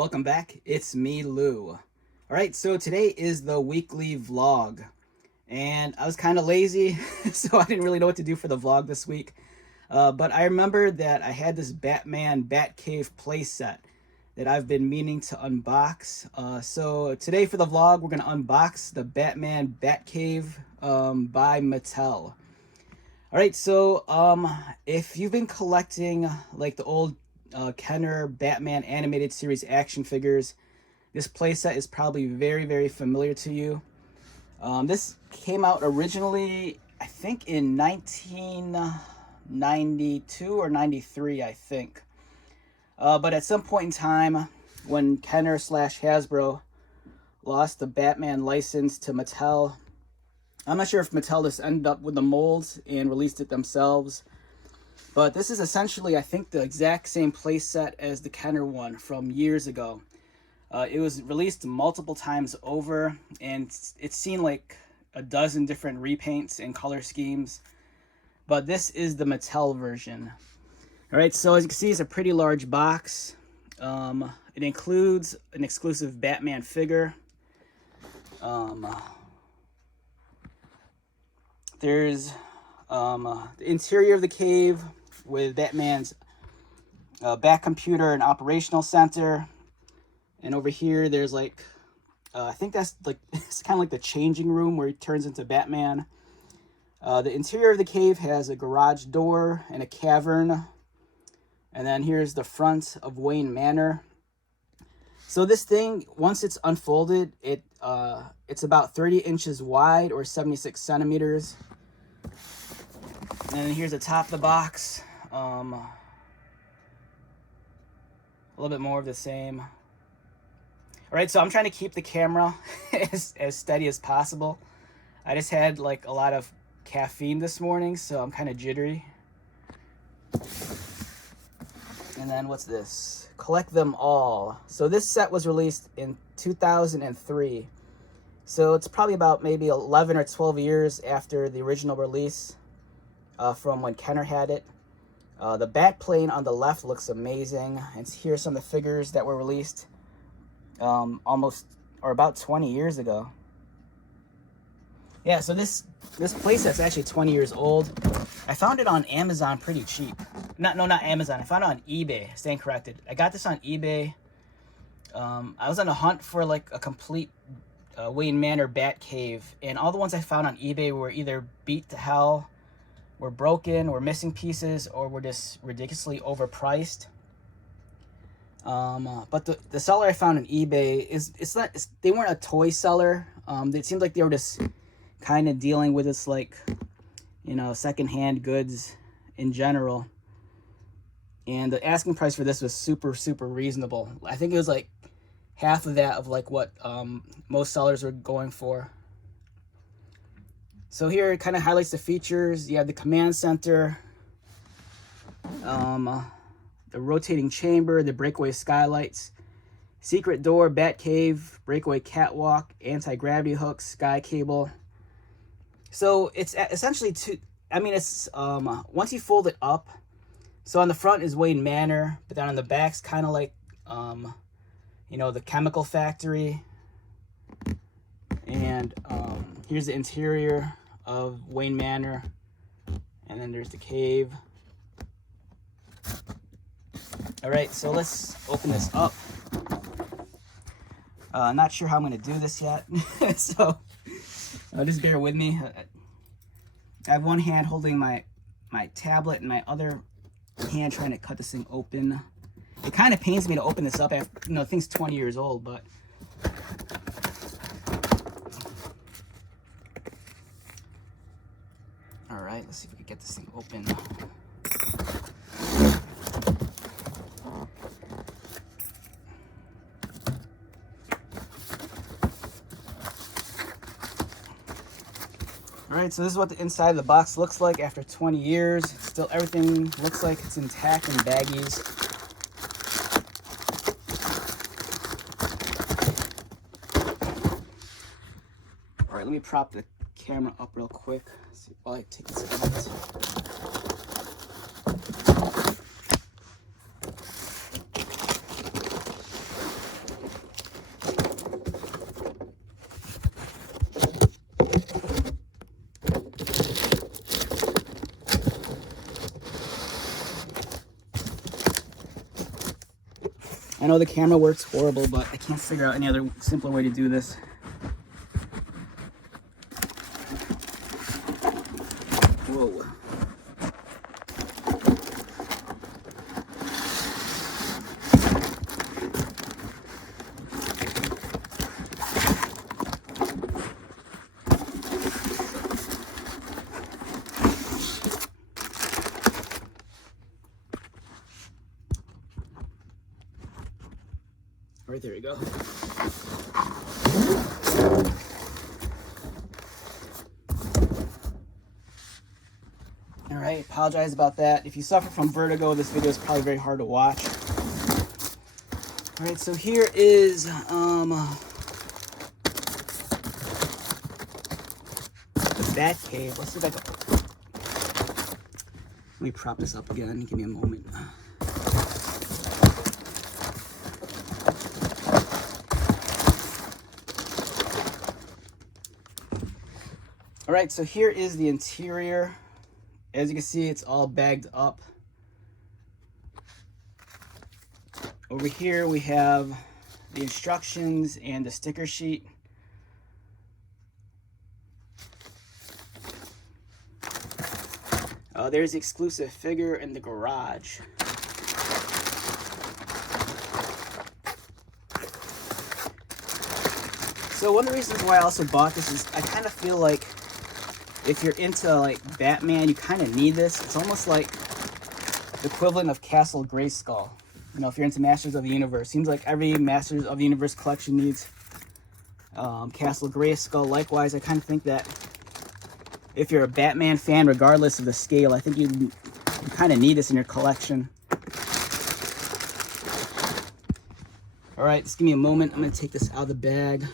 Welcome back, it's me, Lou. Alright, so today is the weekly vlog. And I was kind of lazy, so I didn't really know what to do for the vlog this week. But I remembered that I had this Batman Batcave playset that I've been meaning to unbox. So today for the vlog, we're going to unbox the Batman Batcave by Mattel. Alright, so if you've been collecting like the old Kenner Batman animated series action figures, this playset is probably very familiar to you. This came out originally, I think, in 1992 or 93, I think. But at some point in time, when Kenner / Hasbro lost the Batman license to Mattel, I'm not sure if Mattel just ended up with the molds and released it themselves. But this is essentially, I think, the exact same playset as the Kenner one from years ago. It was released multiple times over, and it's seen like a dozen different repaints and color schemes. But this is the Mattel version. Alright, so as you can see, it's a pretty large box. It includes an exclusive Batman figure. There's the interior of the cave with Batman's back computer and operational center. And over here, there's like, I think that's like, it's kind of like the changing room where he turns into Batman. The interior of the cave has a garage door and a cavern. And then here's the front of Wayne Manor. So this thing, once it's unfolded, it's about 30 inches wide or 76 centimeters. And then here's the top of the box. A little bit more of the same. All right, so I'm trying to keep the camera as steady as possible. I just had like a lot of caffeine this morning, so I'm kind of jittery. And then what's this? Collect them all. So this set was released in 2003. So it's probably about maybe 11 or 12 years after the original release from when Kenner had it. The bat plane on the left looks amazing. And here's some of the figures that were released almost or about 20 years ago. Yeah, so this playset's actually 20 years old. I found it on Amazon pretty cheap. Not Amazon. I found it on eBay. Stand corrected. I got this on eBay. I was on a hunt for like a complete Wayne Manor Batcave, and all the ones I found on eBay were either beat to hell, were broken, were missing pieces, or were just ridiculously overpriced. But the seller I found on eBay they weren't a toy seller. It seemed like they were just kind of dealing with this, like, you know, secondhand goods in general. And the asking price for this was super reasonable. I think it was like half of that of like what most sellers were going for. So here it kind of highlights the features. You have the command center, the rotating chamber, the breakaway skylights, secret door, bat cave, breakaway catwalk, anti-gravity hooks, sky cable. So it's essentially once you fold it up, so on the front is Wayne Manor, but then on the back's kind of like, you know, the chemical factory. And here's the interior of Wayne Manor. And then there's the cave. All right, so let's open this up. Not sure how I'm going to do this yet. So just bear with me. I have one hand holding my tablet and my other hand trying to cut this thing open. It kind of pains me to open this up after, you know, the thing's 20 years old, but all right, let's see if we can get this thing open. Alright, so this is what the inside of the box looks like after 20 years. Still, everything looks like it's intact in baggies. Alright, let me prop the camera up real quick. See while I take this out. I know the camera works horrible, but I can't figure out any other simpler way to do this. Whoa. All right, there we go. All right, apologize about that. If you suffer from vertigo, this video is probably very hard to watch. All right, so here is the Batcave. Let's see if I can. Let me prop this up again. Give me a moment. All right, so here is the interior. As you can see, it's all bagged up. Over here we have the instructions and the sticker sheet. There's the exclusive figure in the garage. So one of the reasons why I also bought this is I kind of feel like if you're into like Batman, you kind of need this. It's almost like the equivalent of Castle Grayskull. You know, if you're into Masters of the Universe, seems like every Masters of the Universe collection needs Castle Grayskull. Likewise, I kind of think that if you're a Batman fan, regardless of the scale, I think you kind of need this in your collection. All right, just give me a moment. I'm gonna take this out of the bag.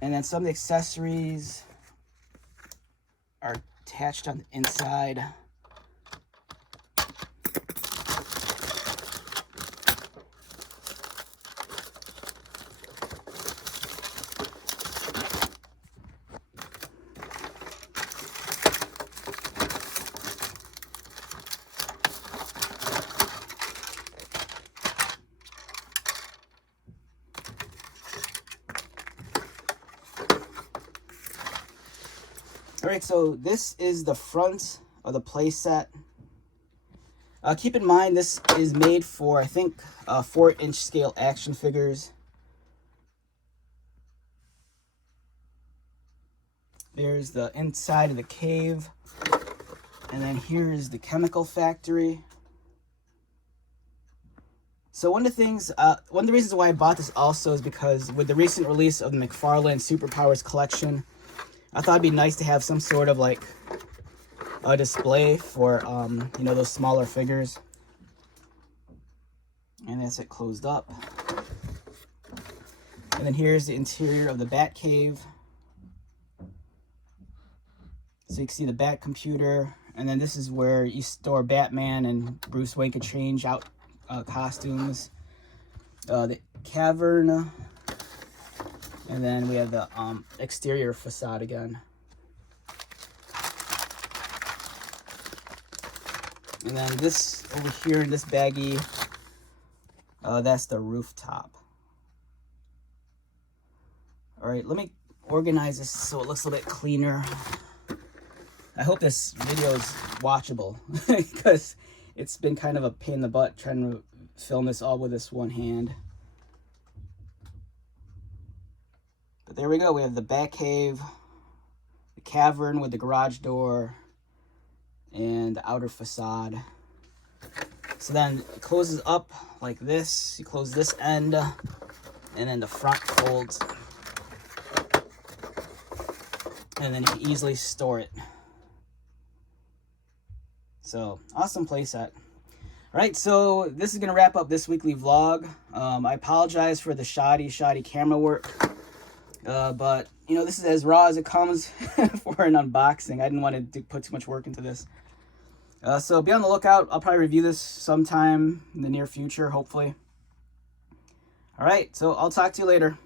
And then some of the accessories are attached on the inside. All right, so this is the front of the playset. Keep in mind, this is made for, I think, 4-inch scale action figures. There's the inside of the cave. And then here's the chemical factory. So one of the reasons why I bought this also is because with the recent release of the McFarlane Superpowers collection, I thought it'd be nice to have some sort of like a display for, you know, those smaller figures. And that's it closed up. And then here's the interior of the Batcave. So you can see the Bat computer. And then this is where you store Batman and Bruce Wayne can change out costumes. The cavern. And then we have the exterior facade again. And then this over here in this baggie, that's the rooftop. All right, let me organize this so it looks a little bit cleaner. I hope this video is watchable because it's been kind of a pain in the butt trying to film this all with this one hand. But there we go. We have the Batcave, the cavern with the garage door, and the outer facade. So then it closes up like this. You close this end, and then the front folds. And then you can easily store it. So, awesome playset. Alright, so this is going to wrap up this weekly vlog. I apologize for the shoddy camera work. But, you know, this is as raw as it comes for an unboxing. I didn't want to put too much work into this. So be on the lookout. I'll probably review this sometime in the near future, hopefully. All right, so I'll talk to you later.